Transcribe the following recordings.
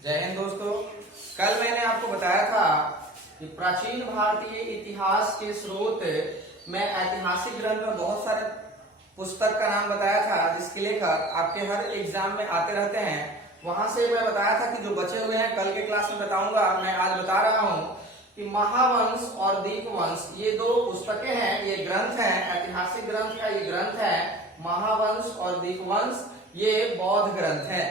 जय हिंद दोस्तों। कल मैंने आपको बताया था कि प्राचीन भारतीय इतिहास के स्रोत में ऐतिहासिक ग्रंथ में बहुत सारे पुस्तक का नाम बताया था जिसके लेखक आपके हर एग्जाम में आते रहते हैं। वहां से मैं बताया था कि जो बचे हुए हैं कल के क्लास में बताऊंगा। मैं आज बता रहा हूं कि महावंश और दीपवंश ये दो पुस्तकें हैं, ये ग्रंथ हैं, ऐतिहासिक ग्रंथ का ये ग्रंथ है। महावंश और दीपवंश ये बौद्ध ग्रंथ है।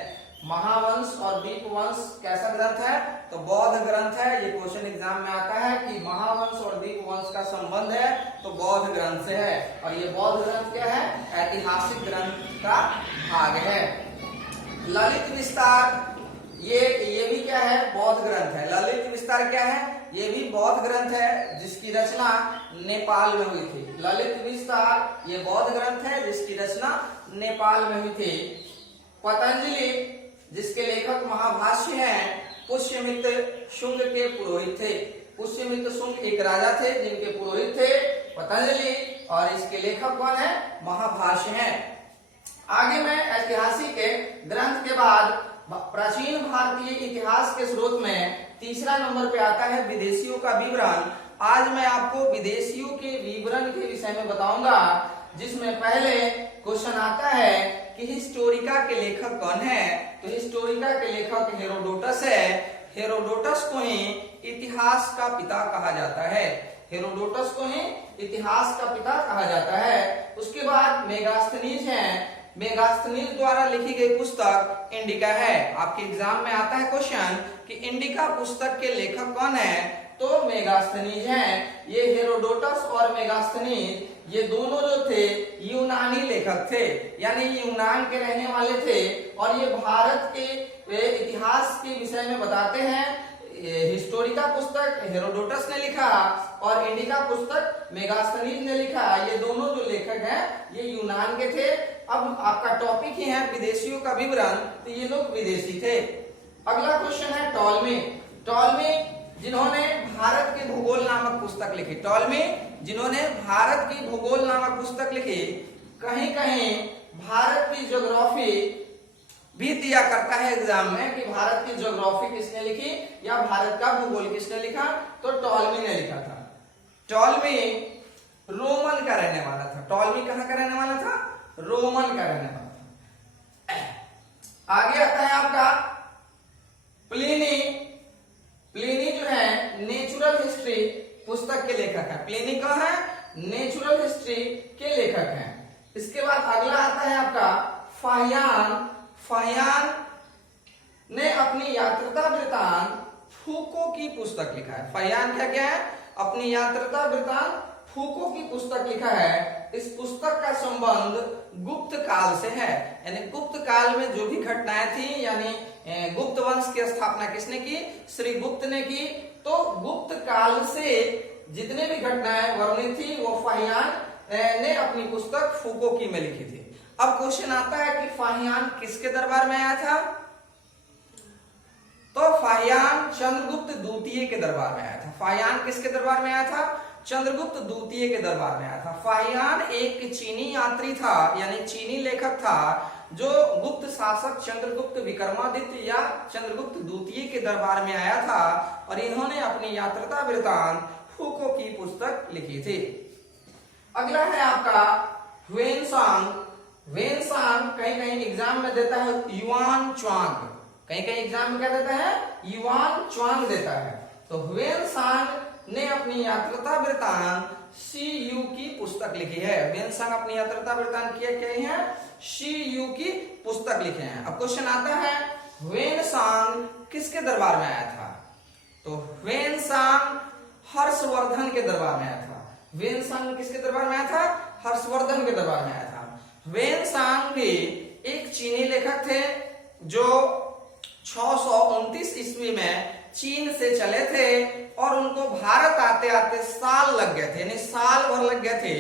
महावंश और दीपवंश कैसा ग्रंथ है? तो बौद्ध ग्रंथ है। ये क्वेश्चन एग्जाम में आता है कि महावंश और दीपवंश का संबंध है तो बौद्ध ग्रंथ से है। और ये बौद्ध ग्रंथ क्या है? ऐतिहासिक ग्रंथ का भाग है। ललित विस्तार ये भी क्या है? बौद्ध ग्रंथ है। ललित विस्तार क्या है? ये भी बौद्ध ग्रंथ है जिसकी रचना नेपाल में हुई थी। ललित विस्तार ये बौद्ध ग्रंथ है जिसकी रचना नेपाल में हुई थी। पतंजलि जिसके लेखक महाभाष्य हैं, पुष्यमित्र शुंग के पुरोहित थे। पुष्यमित्र शुंग एक राजा थे जिनके पुरोहित थे पतंजलि, और इसके लेखक कौन है? महाभाष्य हैं। आगे मैं ऐतिहासिक ग्रंथ के बाद प्राचीन भारतीय इतिहास के स्रोत में तीसरा नंबर पे आता है विदेशियों का विवरण। आज मैं आपको विदेशियों के विवरण के विषय में बताऊंगा, जिसमें पहले क्वेश्चन आता है कि हिस्टोरिका के लेखक कौन है। तो हिस्टोरिका के लेखक हेरोडोटस है। हेरोडोटस को ही इतिहास का पिता कहा जाता है। हेरोडोटस को ही इतिहास का पिता कहा जाता है। उसके बाद मेगास्थनीज हैं। मेगास्थनीज द्वारा लिखी गई पुस्तक इंडिका है। आपके एग्जाम में आता है क्वेश्चन कि इंडिका पुस्तक के लेखक कौन है? तो मेगास्थनीज हैं। ये हेरोडोटस और मेगास्थनीज ये दोनों जो थे यूनानी लेखक थे, यानी यूनान के रहने वाले थे, और ये भारत के इतिहास के विषय में बताते हैं। हिस्टोरिका पुस्तक हेरोडोटस ने लिखा और इंडिका पुस्तक मेगास्थनीज ने लिखा। ये दोनों जो लेखक हैं ये यूनान के थे। अब आपका टॉपिक ही है विदेशियों का विवरण, तो ये लोग विदेशी थे। अगला क्वेश्चन है टॉलमी। टॉलमी जिन्होंने भारत के भूगोल नामक पुस्तक लिखी। टॉलमी जिन्होंने भारत की भूगोल नामक पुस्तक लिखी। कहीं कहीं भारत की ज्योग्राफी भी दिया करता है एग्जाम में कि भारत की ज्योग्राफी किसने लिखी या भारत का भूगोल किसने लिखा, तो टॉलमी ने लिखा था। टॉलमी रोमन का रहने वाला था। टॉलमी कहां का रहने वाला था? रोमन का रहने वाला था। आगे आता है आपका प्लिनी। प्लिनी जो है नेचुरल हिस्ट्री पुस्तक के लेखक है। प्लिनी कौन है? नेचुरल हिस्ट्री के लेखक हैं। इसके बाद अगला आता है आपका फाहियान। फाहियान ने अपनी यात्रा वृत्तांत फूको की पुस्तक लिखा है। फाहियान क्या क्या है? अपनी यात्रा वृत्तांत फूको की पुस्तक लिखा है। इस पुस्तक का संबंध गुप्त काल से है, यानी गुप्त काल में जो भी घटनाएं थी, यानी गुप्त वंश की स्थापना किसने की? श्री गुप्त ने की। तो गुप्त काल से जितने भी घटनाएं वर्णित थी वो फाहियान ने अपनी पुस्तक फूको की में लिखी थी। अब क्वेश्चन आता है कि फाहियान किसके दरबार में आया था? तो फाहियान चंद्रगुप्त द्वितीय के दरबार में आया था। फाहियान किसके दरबार में आया था? चंद्रगुप्त द्वितीय के दरबार में आया था। फाहियान एक चीनी यात्री था, यानी चीनी लेखक था, जो गुप्त शासक चंद्रगुप्त विक्रमादित्य या चंद्रगुप्त द्वितीय के दरबार में आया था, और इन्होंने अपनी यात्रा वृत्तांत फूको की पुस्तक लिखी थी। अगला है आपका ह्वेनसांग। ह्वेनसांग कहीं कहीं एग्जाम में देता है युआन च्वांग। कहीं कहीं एग्जाम में क्या देता है? युआन च्वांग देता है। तो ह्वेनसांग ने अपनी यात्रा वृत्तांत CU की पुस्तक लिखी है। ह्वेनसांग अपनी यात्रा वृत्तांत क्या है? CU की पुस्तक लिखे हैं। अब क्वेश्चन आता है ह्वेनसांग किसके दरबार में आया था? तो ह्वेनसांग हर्षवर्धन के दरबार में आया था। ह्वेनसांग किसके दरबार में आया था? हर्षवर्धन के दरबार में आया था। ह्वेनसांग भी एक चीनी लेखक थे जो 629 ईस्वी में चीन से चले थे, और उनको भारत आते आते साल लग गए थे, यानी साल भर लग गए थे।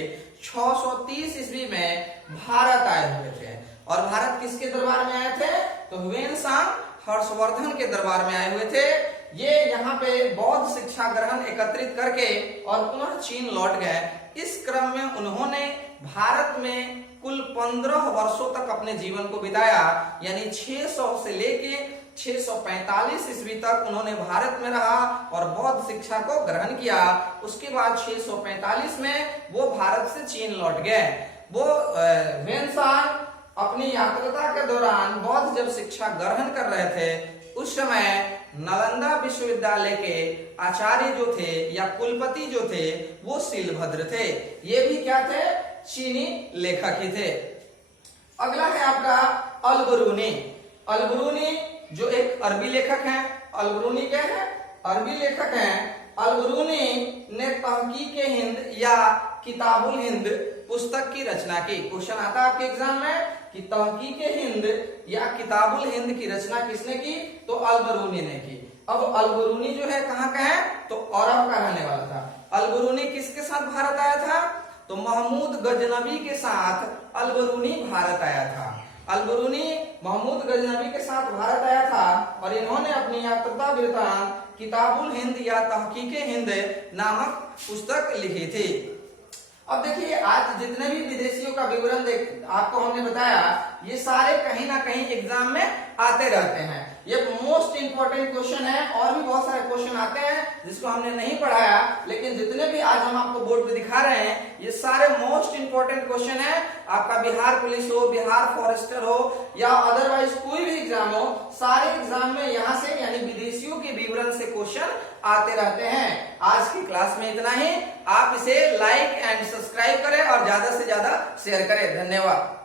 630 ईस्वी में भारत आए हुए थे। और भारत किसके दरबार में आए थे? तो ह्वेनसांग हर्षवर्धन के दरबार में आए हुए थे। ये यहाँ पे बौद्ध शिक्षा ग्रहण एकत्रित करके और पुनः चीन लौट गए। इस क्रम में उन्होंने भारत में कुल 15 वर्षों तक अपने जीवन को बिताया, यानी 600 से लेके 645 ईस्वी तक उन्होंने भारत में रहा और बौद्ध शिक्षा को ग्रहण किया। उसके बाद 645 में वो भारत से चीन लौट गए। वो ह्वेनसांग अपनी यात्रा के दौरान बौद्ध जब शिक्षा ग्रहण कर रहे थे उस समय नालंदा विश्वविद्यालय के आचार्य जो थे या कुलपति जो थे वो शीलभद्र थे। ये भी क्या थे? चीनी लेखक ही थे। अगला है आपका अल-बरूनी। अल-बरूनी जो एक अरबी लेखक हैं। अल-बरूनी क्या है? अरबी लेखक हैं। अल-बरूनी ने तहकीक-ए-हिंद या किताबुल-हिंद पुस्तक की रचना की। क्वेश्चन आता है आपके एग्जाम में कि तहकीक-ए-हिंद या किताबुल-हिंद की रचना किसने की? तो अल-बरूनी ने की। अब अल-बरूनी जो है कहाँ का है? तो अरब का रहने वाला था। अल-बरूनी किसके साथ भारत आया था? तो महमूद गजनवी के साथ अल-बरूनी भारत आया था। अल-बरूनी महमूद गजनवी के साथ भारत आया था और इन्होंने अपनी यात्रा वृत्तांत किताबुल-हिंद या तहकीक-ए-हिंद नामक पुस्तक लिखी थी। अब देखिए आज जितने भी विदेशियों का विवरण आपको हमने बताया ये सारे कहीं ना कहीं एग्जाम में आते रहते हैं। ये मोस्ट इंपोर्टेंट क्वेश्चन है और भी बहुत सारे क्वेश्चन आते हैं जिसको हमने नहीं पढ़ाया, लेकिन जितने भी आज हम आपको बोर्ड पे दिखा रहे हैं ये सारे मोस्ट इंपोर्टेंट क्वेश्चन है। आपका बिहार पुलिस हो, बिहार फॉरेस्टर हो या अदरवाइज कोई भी एग्जाम हो, सारे एग्जाम में यहाँ से यानी विदेशियों के विवरण से क्वेश्चन आते रहते हैं। आज की क्लास में इतना ही। आप इसे लाइक एंड सब्सक्राइब करें और ज्यादा से ज्यादा शेयर करें। धन्यवाद।